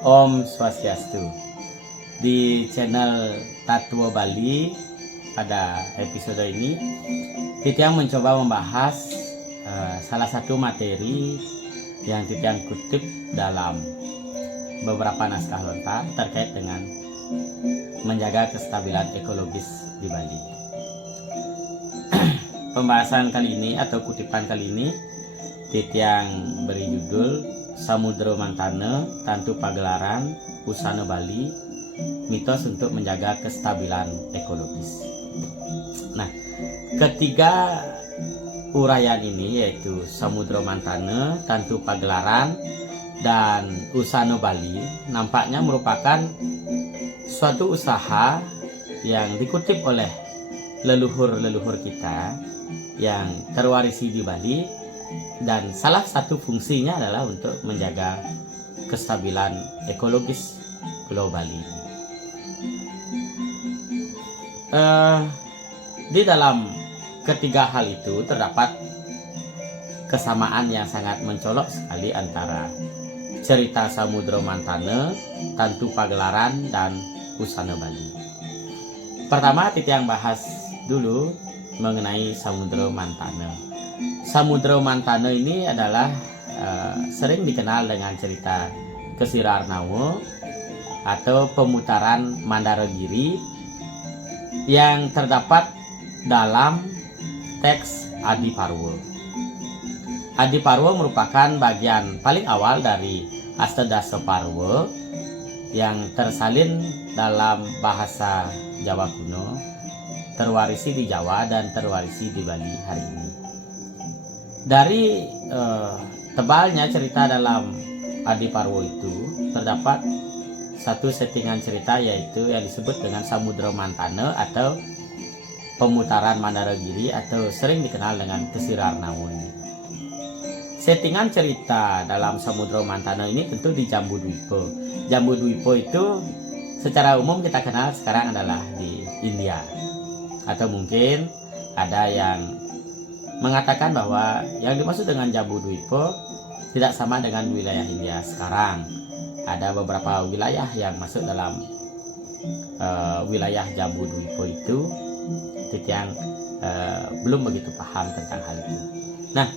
Om Swastiastu. Di channel Tatua Bali pada episode ini Titiang mencoba membahas salah satu materi yang Titiang kutip dalam beberapa naskah lontar terkait dengan menjaga kestabilan ekologis di Bali. Pembahasan kali ini atau kutipan kali ini Titiang beri judul Samudra Mantana, Tantu Pagelaran, Usana Bali, mitos untuk menjaga kestabilan ekologis. Nah, ketiga uraian ini yaitu Samudra Mantana, Tantu Pagelaran, dan Usana Bali nampaknya merupakan suatu usaha yang dikutip oleh leluhur-leluhur kita yang terwarisi di Bali, dan salah satu fungsinya adalah untuk menjaga kestabilan ekologis Pulau Bali. Di dalam ketiga hal itu terdapat kesamaan yang sangat mencolok sekali antara cerita Samudra Mantana, Tantu Pagelaran, dan Usana Bali. Pertama, Titiang bahas dulu mengenai Samudra Mantana. Samudra Mantana ini adalah sering dikenal dengan cerita Kesira Arnawa atau pemutaran Mandaragiri yang terdapat dalam teks Adiparwa. Adiparwa merupakan bagian paling awal dari Astadasa Parwa yang tersalin dalam bahasa Jawa kuno, terwarisi di Jawa dan terwarisi di Bali hari ini. Dari tebalnya cerita dalam Adiparwa itu terdapat satu settingan cerita, yaitu yang disebut dengan Samudra Mantana atau pemutaran Mandaragiri atau sering dikenal dengan Kesira Arnawa. Settingan cerita dalam Samudra Mantana ini tentu di Jambudwipa. Jambudwipa itu secara umum kita kenal sekarang adalah di India, atau mungkin ada yang mengatakan bahwa yang dimaksud dengan Jambudwipa tidak sama dengan wilayah India sekarang. Ada beberapa wilayah yang masuk dalam wilayah Jambudwipa itu. Titiang belum begitu paham tentang hal itu. Nah,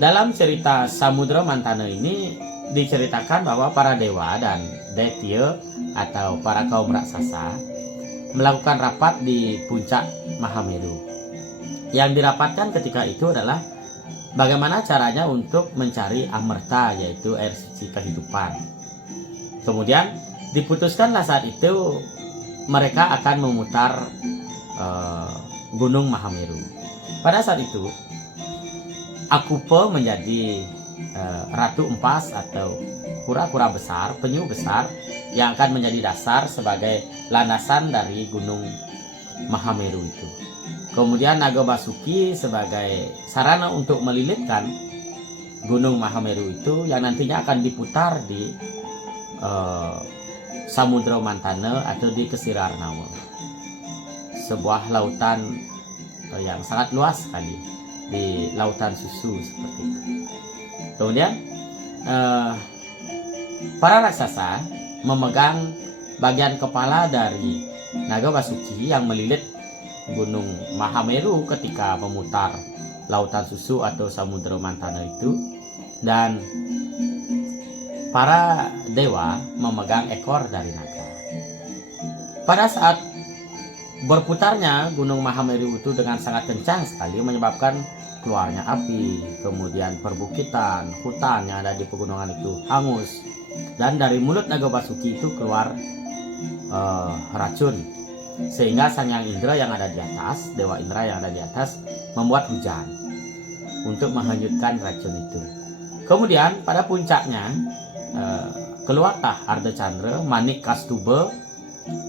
dalam cerita Samudra Mantana ini diceritakan bahwa para dewa dan Daitya atau para kaum raksasa melakukan rapat di puncak Mahameru. Yang dirapatkan ketika itu adalah bagaimana caranya untuk mencari amerta, yaitu air suci kehidupan. Kemudian diputuskanlah saat itu mereka akan memutar Gunung Mahameru. Pada saat itu Akupa menjadi ratu empas atau kura-kura besar, penyu besar yang akan menjadi dasar sebagai landasan dari Gunung Mahameru itu. Kemudian Naga Basuki sebagai sarana untuk melilitkan Gunung Mahameru itu yang nantinya akan diputar di Samudra Mantana atau di Kesira Arnawa, sebuah lautan yang sangat luas sekali, di lautan susu seperti itu. Kemudian para raksasa memegang bagian kepala dari Naga Basuki yang melilit Gunung Mahameru ketika memutar lautan susu atau Samudra Mantana itu, dan para dewa memegang ekor dari naga. Pada saat berputarnya Gunung Mahameru itu dengan sangat kencang sekali, menyebabkan keluarnya api, kemudian perbukitan, hutan yang ada di pegunungan itu hangus, dan dari mulut Naga Basuki itu keluar racun, sehingga Sang Yang Indra yang ada di atas, Dewa Indra yang ada di atas, membuat hujan untuk menghanyutkan racun itu. Kemudian pada puncaknya keluarlah Arda Chandra, Manik Kastuba,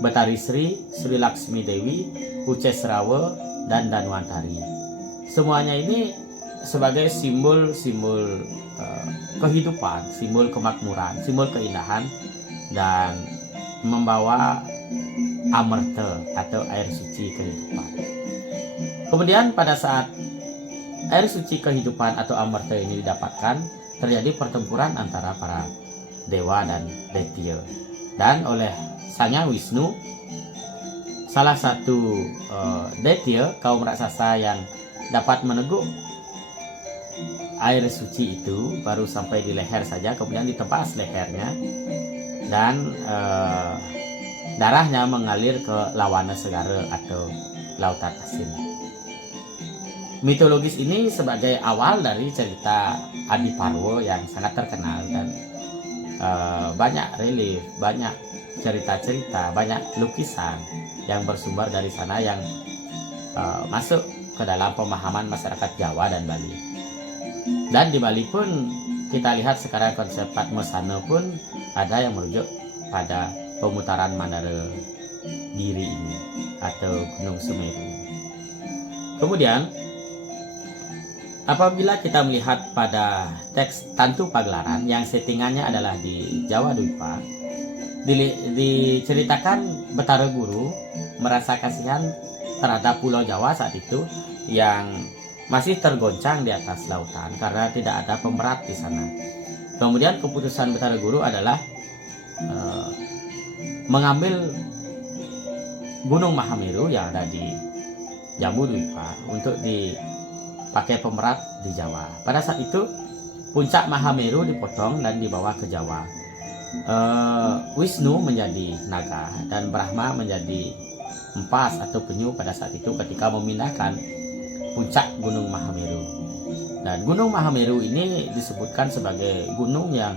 Betari Sri, Sri Laksmi Dewi, Ucesrawa, dan Danwantari. Semuanya ini sebagai simbol-simbol kehidupan, simbol kemakmuran, simbol keindahan, dan membawa amerta atau air suci kehidupan. Kemudian pada saat air suci kehidupan atau amerta ini didapatkan, terjadi pertempuran antara para dewa dan detya. Dan oleh Sang Hyang Wisnu, salah satu detya kaum raksasa yang dapat meneguk air suci itu baru sampai di leher saja, kemudian ditebas lehernya dan darahnya mengalir ke Lawana Segara atau Lautan Asin. Mitologis ini sebagai awal dari cerita Adiparwa yang sangat terkenal, dan banyak relief, banyak cerita-cerita, banyak lukisan yang bersumber dari sana yang masuk ke dalam pemahaman masyarakat Jawa dan Bali. Dan di Bali pun kita lihat sekarang konsep Padmasana pun ada yang merujuk pada pemutaran Mandara Giri ini atau Gunung Semeru. Kemudian apabila kita melihat pada teks Tantu Pagelaran yang settingannya adalah di Jawa Dwipa, diceritakan Betara Guru merasa kasihan terhadap Pulau Jawa saat itu yang masih tergoncang di atas lautan karena tidak ada pemerat di sana. Kemudian keputusan Betara Guru adalah mengambil Gunung Mahameru yang ada di Jambu Dwipa untuk dipakai pemerat di Jawa. Pada saat itu puncak Mahameru dipotong dan dibawa ke Jawa. Wisnu menjadi naga dan Brahma menjadi empas atau penyu pada saat itu ketika memindahkan puncak Gunung Mahameru. Dan Gunung Mahameru ini disebutkan sebagai gunung yang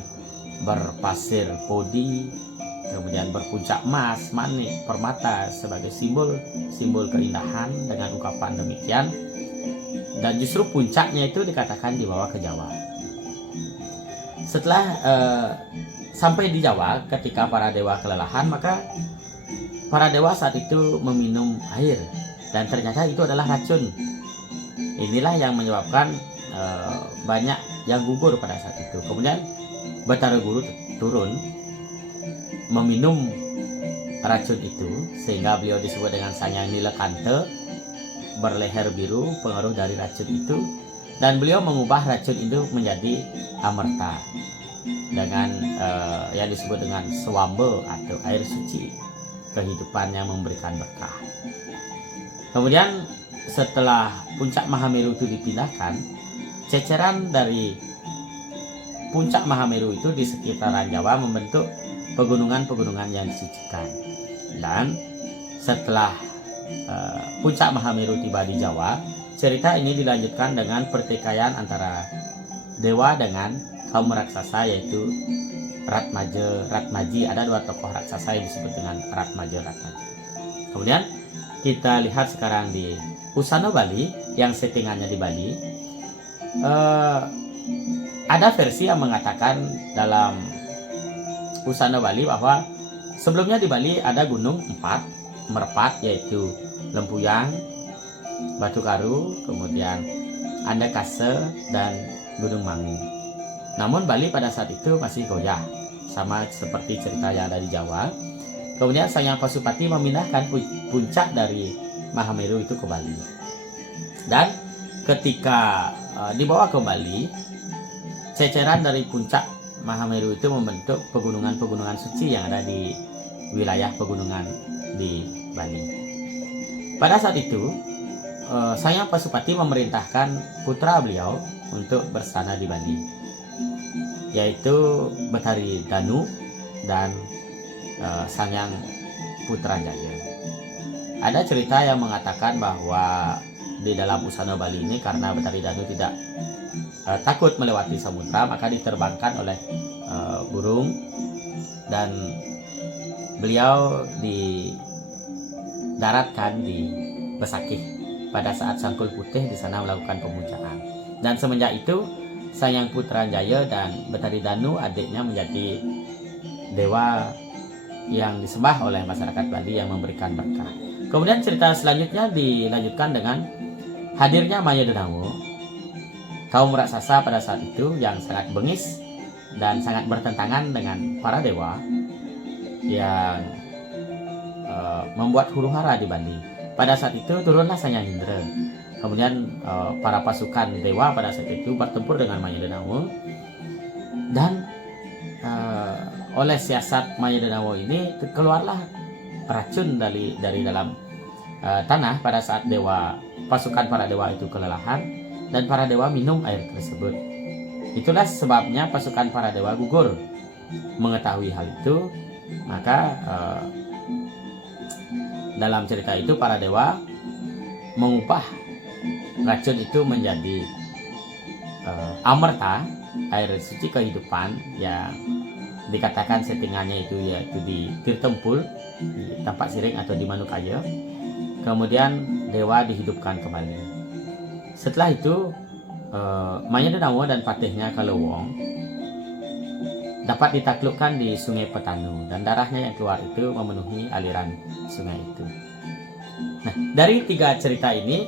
berpasir podi, kemudian berpuncak emas, manik, permata sebagai simbol keindahan dengan ungkapan demikian. Dan justru puncaknya itu dikatakan dibawa ke Jawa. Setelah sampai di Jawa, ketika para dewa kelelahan, maka para dewa saat itu meminum air dan ternyata itu adalah racun. Inilah yang menyebabkan banyak yang gugur pada saat itu. Kemudian Betara Guru turun meminum racun itu sehingga beliau disebut dengan Sang Hyang Nilekanta, berleher biru, pengaruh dari racun itu, dan beliau mengubah racun itu menjadi amerta dengan yang disebut dengan swamba atau air suci kehidupan yang memberikan berkah. Kemudian setelah puncak Mahameru itu dipindahkan, ceceran dari puncak Mahameru itu di sekitaran Jawa membentuk pegunungan-pegunungan yang disucikan. Dan setelah puncak Mahameru tiba di Jawa, cerita ini dilanjutkan dengan pertikaian antara dewa dengan kaum raksasa, yaitu Ratmaji. Ada dua tokoh raksasa yang disebut dengan Ratmaji. Kemudian kita lihat sekarang di Usana Bali yang settingannya di Bali. Ada versi yang mengatakan dalam Usana Bali bahwa sebelumnya di Bali ada gunung 4 merpat, yaitu Lempuyang, Batu Karu, kemudian Andakase, dan Gunung Mangu. Namun Bali pada saat itu masih goyah, sama seperti cerita yang ada di Jawa. Kemudian Sang Hyang Pasupati memindahkan puncak dari Mahameru itu ke Bali. Dan ketika dibawa ke Bali, ceceran dari puncak Mahameru itu membentuk pegunungan-pegunungan suci yang ada di wilayah pegunungan di Bali. Pada saat itu, Sang Hyang Pasupati memerintahkan putra beliau untuk bersana di Bali, yaitu Betari Danu dan Sang Hyang Putrajaya. Ada cerita yang mengatakan bahwa di dalam Usana Bali ini, karena Betari Danu tidak takut melewati samudra, maka diterbangkan oleh burung dan beliau didaratkan di Besakih pada saat Sangkul Putih di sana melakukan pemujaan. Dan semenjak itu Sang Hyang Putrajaya dan Betari Danu adiknya menjadi dewa yang disembah oleh masyarakat Bali yang memberikan berkah. Kemudian cerita selanjutnya dilanjutkan dengan hadirnya Maya Denawo, kaum raksasa pada saat itu yang sangat bengis dan sangat bertentangan dengan para dewa yang membuat huru-hara di Bali. Pada saat itu turunlah Sang Hyang Indra. Kemudian para pasukan dewa pada saat itu bertempur dengan Maya Denawo, dan oleh siasat Maya Denawo ini keluarlah racun dari dalam tanah pada saat pasukan para dewa itu kelelahan dan para dewa minum air tersebut. Itulah sebabnya pasukan para dewa gugur. Mengetahui hal itu, maka dalam cerita itu para dewa mengubah racun itu menjadi amerta, air suci kehidupan, yang dikatakan settingannya itu yaitu di Tirtempul, di Tampak Siring atau di Manukaya. Kemudian dewa dihidupkan kembali. Setelah itu Maya Denawo dan patihnya Kalewong dapat ditaklukkan di Sungai Petanu, dan darahnya yang keluar itu memenuhi aliran sungai itu. Nah, dari 3 cerita ini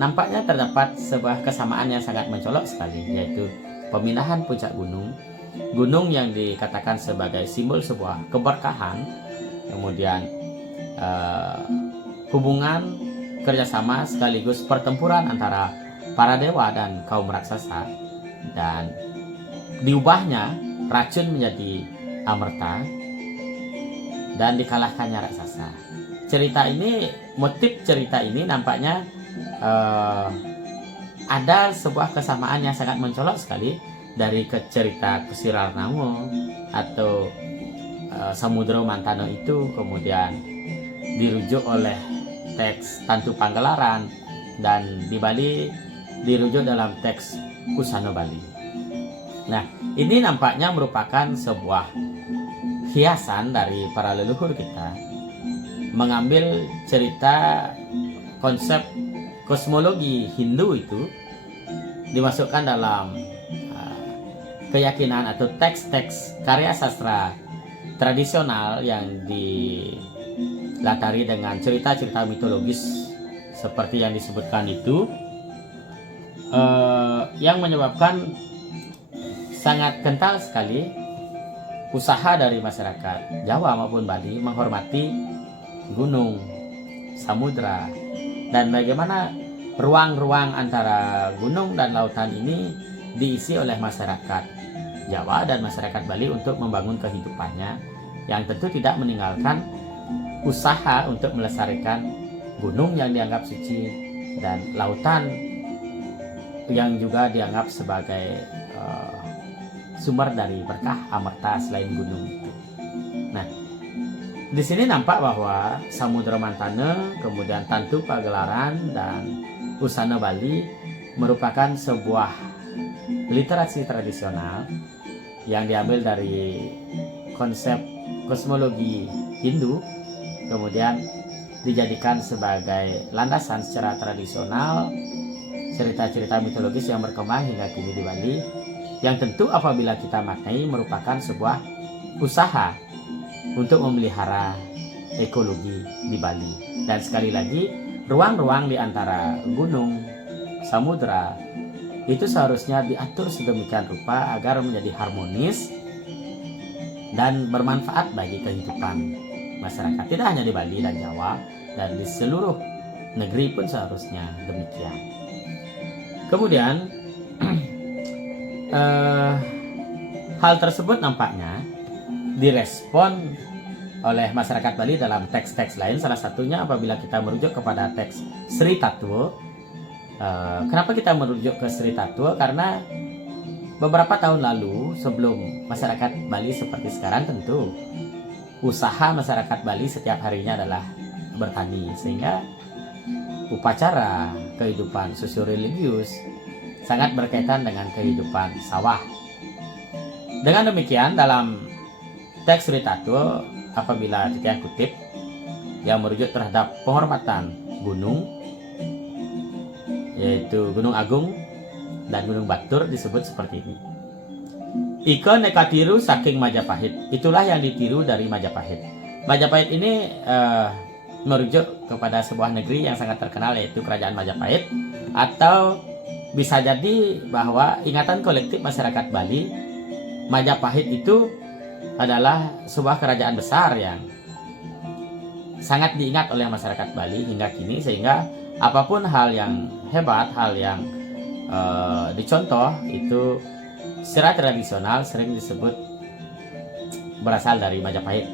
nampaknya terdapat sebuah kesamaan yang sangat mencolok sekali, yaitu pemindahan puncak gunung yang dikatakan sebagai simbol sebuah keberkahan, kemudian hubungan kerjasama sekaligus pertempuran antara para dewa dan kaum raksasa, dan diubahnya racun menjadi amerta dan dikalahkannya raksasa. Motif cerita ini nampaknya ada sebuah kesamaan yang sangat mencolok sekali dari cerita Kusirarnamo atau Samudra Mantano itu, kemudian dirujuk oleh teks Tantu Panggelaran, dan di Bali dirujuk dalam teks Usana Bali. Nah, ini nampaknya merupakan sebuah hiasan dari para leluhur kita, mengambil cerita konsep kosmologi Hindu itu dimasukkan dalam keyakinan atau teks-teks karya sastra tradisional yang dilatari dengan cerita-cerita mitologis seperti yang disebutkan itu, yang menyebabkan sangat kental sekali usaha dari masyarakat Jawa maupun Bali menghormati gunung, samudra, dan bagaimana ruang-ruang antara gunung dan lautan ini diisi oleh masyarakat Jawa dan masyarakat Bali untuk membangun kehidupannya, yang tentu tidak meninggalkan usaha untuk melestarikan gunung yang dianggap suci dan lautan yang juga dianggap sebagai sumber dari berkah amerta selain gunung itu. Nah, di sini nampak bahwa Samudra Mantane, kemudian Tantu Pagelaran, dan Usana Bali merupakan sebuah literasi tradisional yang diambil dari konsep kosmologi Hindu, kemudian dijadikan sebagai landasan secara tradisional cerita-cerita mitologis yang berkembang hingga kini di Bali, yang tentu apabila kita maknai merupakan sebuah usaha untuk memelihara ekologi di Bali. Dan sekali lagi, ruang-ruang di antara gunung, samudra itu seharusnya diatur sedemikian rupa agar menjadi harmonis dan bermanfaat bagi kehidupan masyarakat, tidak hanya di Bali dan Jawa, dan di seluruh negeri pun seharusnya demikian. Kemudian hal tersebut nampaknya direspon oleh masyarakat Bali dalam teks-teks lain, salah satunya apabila kita merujuk kepada teks Sri Tatwa. Kenapa kita merujuk ke Sri Tatwa? Karena beberapa tahun lalu, sebelum masyarakat Bali seperti sekarang, tentu usaha masyarakat Bali setiap harinya adalah bertani, sehingga upacara kehidupan sosio-religius sangat berkaitan dengan kehidupan sawah. Dengan demikian, dalam teks Sri Tatwa, apabila kita kutip yang merujuk terhadap penghormatan gunung, yaitu Gunung Agung dan Gunung Batur, disebut seperti ini. Ika neka tiru saking Majapahit, itulah yang ditiru dari Majapahit. Majapahit ini merujuk kepada sebuah negeri yang sangat terkenal, yaitu Kerajaan Majapahit, atau bisa jadi bahwa ingatan kolektif masyarakat Bali, Majapahit itu adalah sebuah kerajaan besar yang sangat diingat oleh masyarakat Bali hingga kini, sehingga apapun hal yang hebat, hal yang dicontoh itu secara tradisional sering disebut berasal dari Majapahit.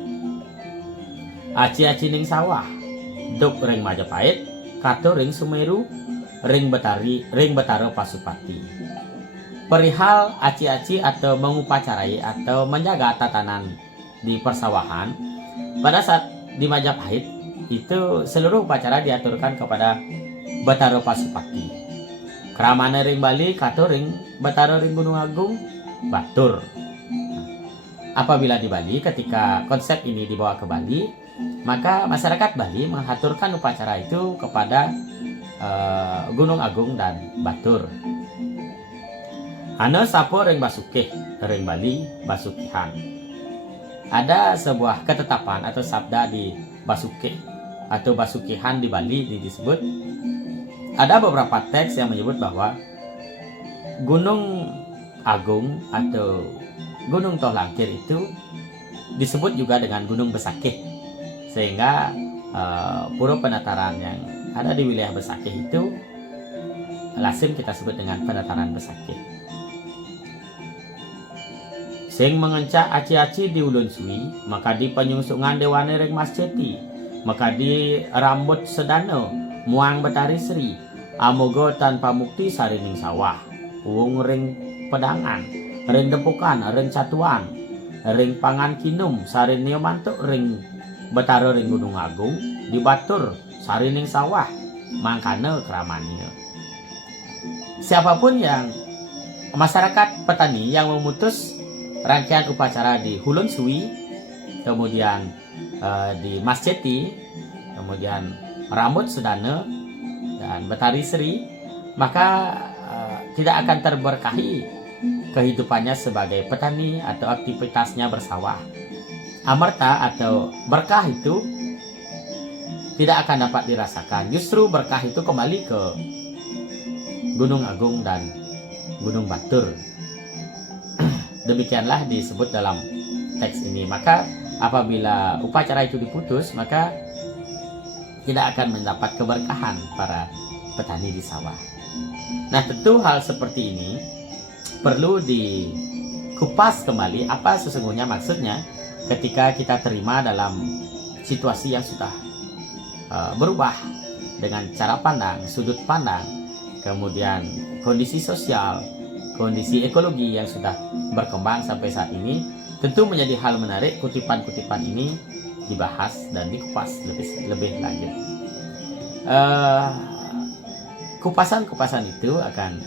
Aci-aci ning sawah, duk ring Majapahit, kato ring Sumeru, ring Betara Pasupati. Perihal aci-aci atau mengupacarai atau menjaga tatanan di persawahan, pada saat di Majapahit itu seluruh upacara diaturkan kepada Betara Pasupati. Kramana ring Bali, kato ring Betara ring Gunung Agung, batur. Apabila di Bali, ketika konsep ini dibawa ke Bali, maka masyarakat Bali mengaturkan upacara itu kepada Gunung Agung dan batur. Ana sapo ring Basukih, ring Bali Basukihan. Ada sebuah ketetapan atau sabda di Basukih atau Basukihan di Bali disebut. Ada beberapa teks yang menyebut bahwa Gunung Agung atau Gunung Tohlangkir itu disebut juga dengan Gunung Besakih, sehingga pura penataran yang ada di wilayah Besakih itu lazim kita sebut dengan penataran Besakih. Sing mengencak aci-aci di ulun suwi, maka di penyungsungan dewane ring Masjeti, maka di rambut sedano muang Betari Sri, amogo tanpa mukti sarining sawah, wung ring pedangan, ring depukan, ring catuan, ring pangan kinum, sarinio mantuk ring Betara ring Gunung Agung, dibatur sarining sawah, mangkane kramanya. Siapapun yang masyarakat petani yang memutus rangkaian upacara di Hulun Suwi, kemudian di Masjeti, kemudian Rambut Sedana dan Betari Sri, maka tidak akan terberkahi kehidupannya sebagai petani atau aktivitasnya bersawah. Amarta atau berkah itu tidak akan dapat dirasakan. Justru berkah itu kembali ke Gunung Agung dan Gunung Batur. Demikianlah disebut dalam teks ini. Maka apabila upacara itu diputus, maka tidak akan mendapat keberkahan para petani di sawah. Nah, tentu hal seperti ini perlu dikupas kembali apa sesungguhnya maksudnya ketika kita terima dalam situasi yang sudah berubah dengan cara pandang, sudut pandang, kemudian kondisi sosial, kondisi ekologi yang sudah berkembang sampai saat ini. Tentu menjadi hal menarik kutipan-kutipan ini dibahas dan dikupas lebih lanjut. Kupasan-kupasan itu akan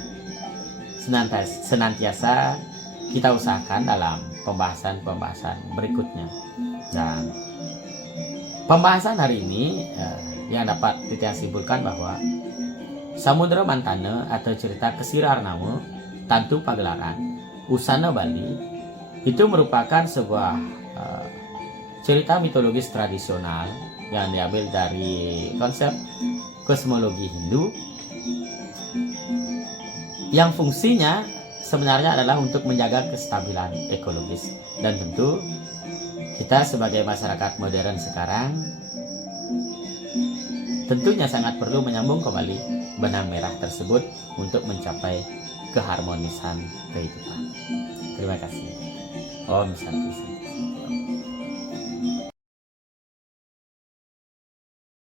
senantiasa kita usahakan dalam pembahasan-pembahasan berikutnya. Dan pembahasan hari ini yang dapat kita simpulkan bahwa Samudra Mantana atau cerita Kesirar Nama Tantu Pagelaran Usana Bali itu merupakan sebuah cerita mitologis tradisional yang diambil dari konsep kosmologi Hindu yang fungsinya sebenarnya adalah untuk menjaga kestabilan ekologis. Dan tentu kita sebagai masyarakat modern sekarang tentunya sangat perlu menyambung kembali benang merah tersebut untuk mencapai keharmonisan kehidupan. Terima kasih. Om Santi Santi.